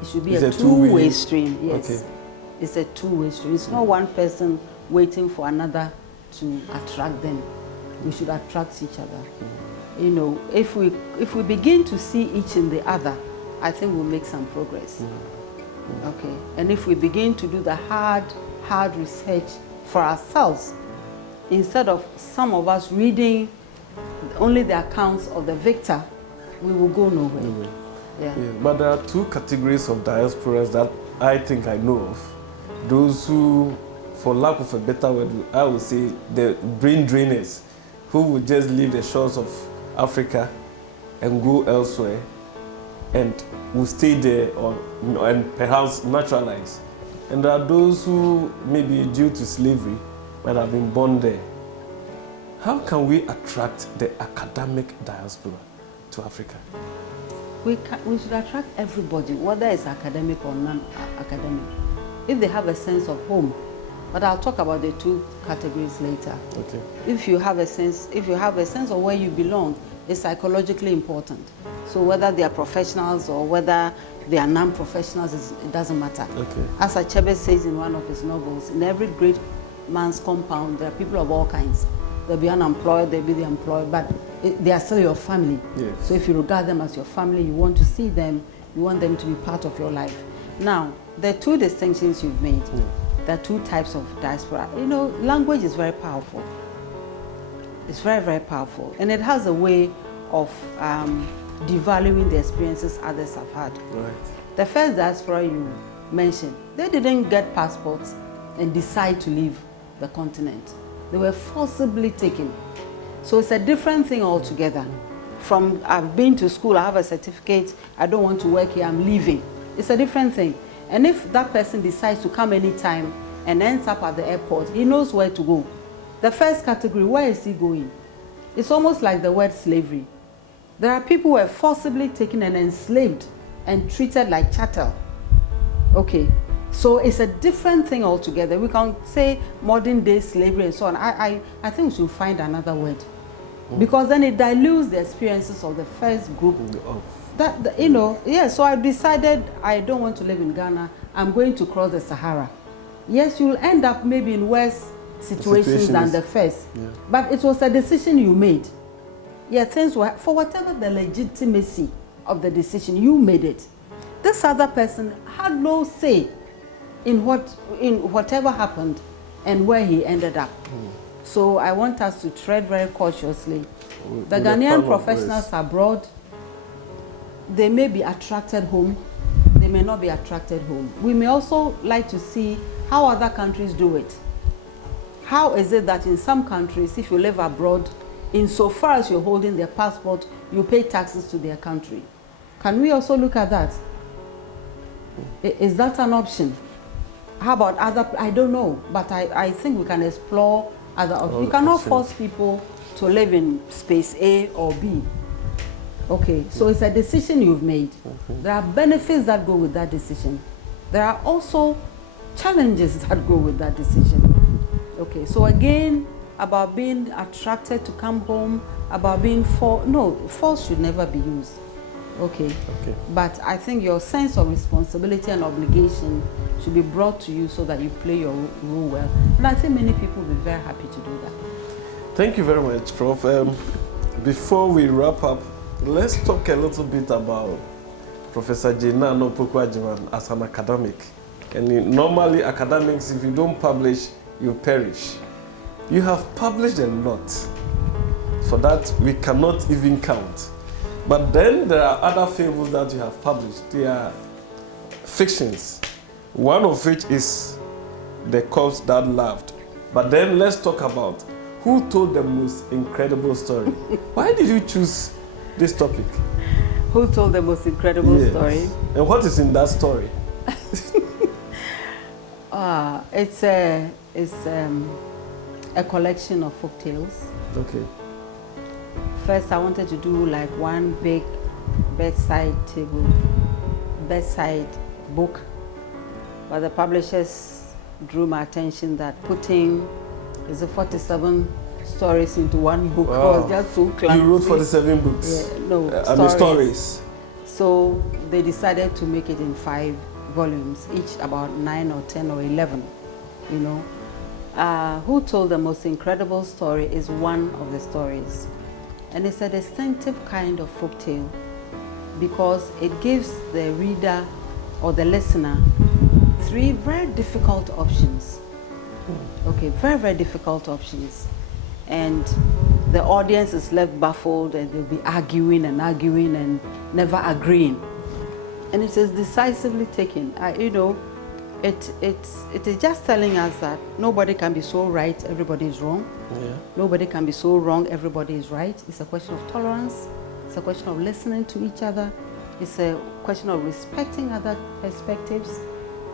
It should be a two-way stream. Yes, okay. It's a two-way stream. It's not one person waiting for another to attract them. We should attract each other. You know, if we begin to see each in the other, I think we'll make some progress. Okay, and if we begin to do the hard research for ourselves, instead of some of us reading only the accounts of the victor, we will go nowhere. Yeah. But there are two categories of diasporas that I think I know of. Those who, for lack of a better word, I would say the brain drainers, who would just leave the shores of Africa and go elsewhere and will stay there and perhaps naturalize. And there are those who, maybe due to slavery, might have been born there. How can we attract the academic diaspora to Africa? We should attract everybody, whether it's academic or non-academic, if they have a sense of home. But I'll talk about the two categories later. Okay. If you have a sense of where you belong, it's psychologically important. So whether they are professionals or whether they are non-professionals, it doesn't matter. Okay. As Achebe says in one of his novels, in every great man's compound, there are people of all kinds. They'll be unemployed, they'll be the employed, but they are still your family. Yes. So if you regard them as your family, you want to see them, you want them to be part of your life. Now, the two distinctions you've made, there are two types of diaspora. You know, language is very powerful. It's very, very powerful. And it has a way of devaluing the experiences others have had. Right. The first diaspora you mentioned, they didn't get passports and decide to leave the continent. They were forcibly taken. So it's a different thing altogether. From I've been to school, I have a certificate, I don't want to work here, I'm leaving. It's a different thing. And if that person decides to come anytime and ends up at the airport, he knows where to go. The first category, where is he going? It's almost like the word slavery. There are people who are forcibly taken and enslaved and treated like chattel. Okay, so it's a different thing altogether. We can say modern day slavery and so on. I think we should find another word. Because then it dilutes the experiences of the first group. So I decided I don't want to live in Ghana. I'm going to cross the Sahara. Yes, you'll end up maybe in worse situations than the first. Yeah. But it was a decision you made. Yeah, things were, for whatever the legitimacy of the decision, you made it. This other person had no say in whatever happened and where he ended up. So I want us to tread very cautiously. The Ghanaian professionals abroad, they may be attracted home, they may not be attracted home. We may also like to see how other countries do it. How is it that in some countries, if you live abroad, insofar as you're holding their passport, you pay taxes to their country? Can we also look at that? Is that an option? How about other, I don't know, but I think we can explore other options. You cannot force people to live in space A or B. Okay, so it's a decision you've made. There are benefits that go with that decision. There are also challenges that go with that decision. Okay, so again, about being attracted to come home, about being force should never be used. Okay. But I think your sense of responsibility and obligation should be brought to you so that you play your role well. And I think many people will be very happy to do that. Thank you very much, Prof. Before we wrap up, let's talk a little bit about Professor Naana Opoku-Agyemang as an academic. And normally academics, if you don't publish, you perish. You have published a lot. For that, we cannot even count. But then there are other fables that you have published. They are fictions. One of which is The Corpse That Laughed. But then let's talk about who told the most incredible story. Why did you choose this topic? Who told the most incredible story? And what is in that story? It's a collection of folk tales. Okay. First, I wanted to do like one big bedside book, but the publishers drew my attention that putting 47 stories into one book was just so clunky. You wrote 47 books? Yeah, stories. So they decided to make it in 5 volumes, each about 9 or 10 or 11, you know. Who Told the Most Incredible Story is one of the stories. And it's a distinctive kind of folk tale because it gives the reader or the listener 3 very difficult options. Okay, very, very difficult options. And the audience is left baffled and they'll be arguing and never agreeing. And it is decisively taken. You know, it is just telling us that nobody can be so right, everybody is wrong. Yeah. Nobody can be so wrong, everybody is right. It's a question of tolerance. It's a question of listening to each other. It's a question of respecting other perspectives.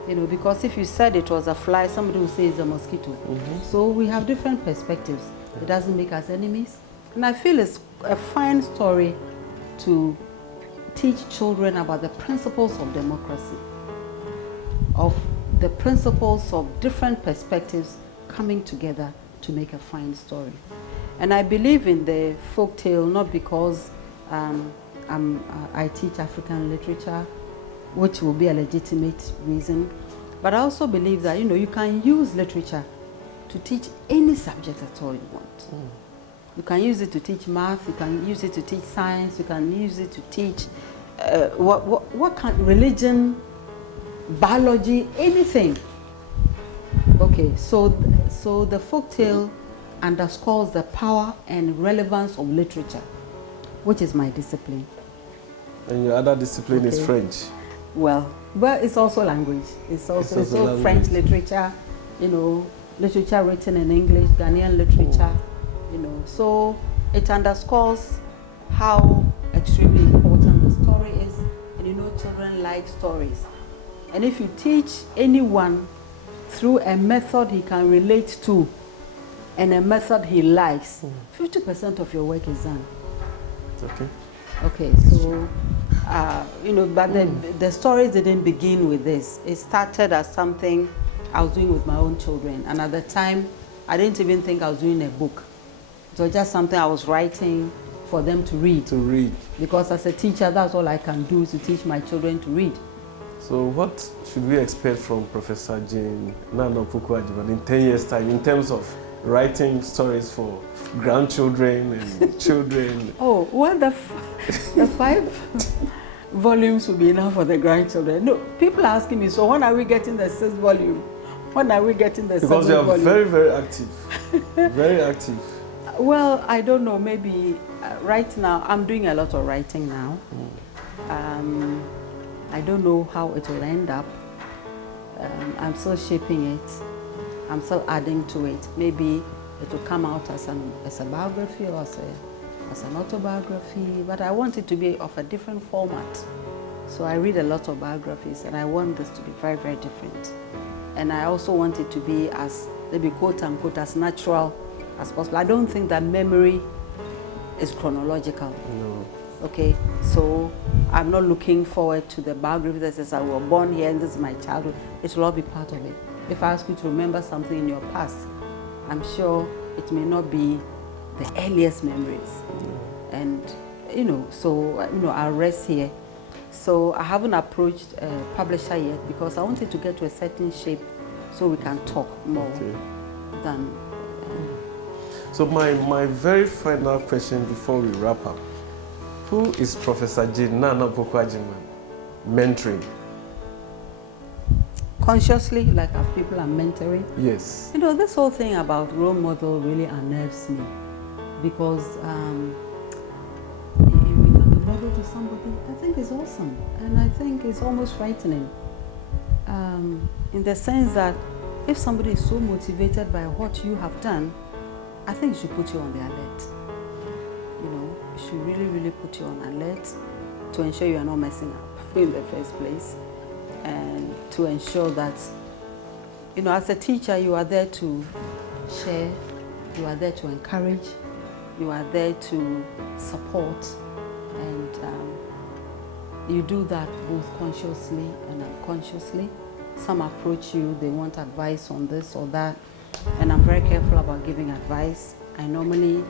You know, because if you said it was a fly, somebody will say it's a mosquito. So we have different perspectives. It doesn't make us enemies. And I feel it's a fine story to teach children about the principles of democracy, of the principles of different perspectives coming together to make a fine story. And I believe in the folk tale not because I teach African literature, which will be a legitimate reason, but I also believe that, you know, you can use literature to teach any subject at all you want. You can use it to teach math, you can use it to teach science, you can use it to teach what kind, religion, biology, anything. Okay, so the folktale underscores the power and relevance of literature, which is my discipline. And your other discipline is French. Well, it's also language. It's also French literature, you know, literature written in English, Ghanaian literature, you know. So it underscores how extremely important the story is. And you know, children like stories. And if you teach anyone through a method he can relate to and a method he likes, 50% of your work is done. Okay. Okay, so, you know, but the stories didn't begin with this. It started as something I was doing with my own children. And at the time, I didn't even think I was doing a book. It was just something I was writing for them to read. To read. Because as a teacher, that's all I can do, is to teach my children to read. So what should we expect from Professor Naana Opoku-Agyemang in 10 years' time in terms of writing stories for grandchildren and children? Oh, well, the 5 volumes will be enough for the grandchildren. No, people are asking me, so when are we getting the 6th volume? When are we getting the 7th volume? Because you are very, very active. Very active. Well, I don't know, maybe right now, I'm doing a lot of writing now. I don't know how it will end up. I'm still shaping it. I'm still adding to it. Maybe it will come out as a biography or as an autobiography, but I want it to be of a different format. So I read a lot of biographies and I want this to be very, very different. And I also want it to be as, maybe quote unquote, as natural as possible. I don't think that memory is chronological. No. Okay, so I'm not looking forward to the biography that says I was born here and this is my childhood. It will all be part of it. If I ask you to remember something in your past, I'm sure it may not be the earliest memories. And, so, I'll rest here. So I haven't approached a publisher yet because I wanted to get to a certain shape so we can talk more than... So my very final question before we wrap up. Who is Professor Naana Opoku-Agyemang mentoring? Consciously, like how people are mentoring? Yes. This whole thing about role model really unnerves me because you become a model to somebody, I think it's awesome. And I think it's almost frightening in the sense that if somebody is so motivated by what you have done, I think it should put you on the alert. It should really, really put you on alert to ensure you are not messing up in the first place, and to ensure that, as a teacher, you are there to share, you are there to encourage, you are there to support, and you do that both consciously and unconsciously. Some approach you, they want advice on this or that, and I'm very careful about giving advice. I normally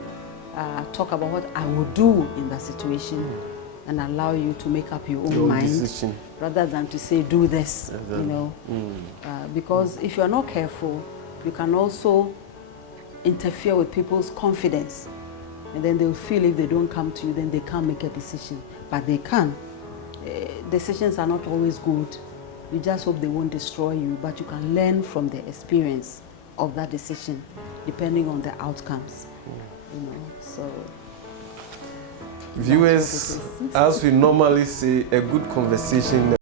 talk about what I would do in that situation and allow you to make up your own mind decision, rather than to say do this, because if you are not careful, you can also interfere with people's confidence, and then they'll feel if they don't come to you, then they can't make a decision. But they can. Decisions are not always good. You just hope they won't destroy you, but you can learn from the experience of that decision depending on the outcomes. So viewers, as we normally say, a good conversation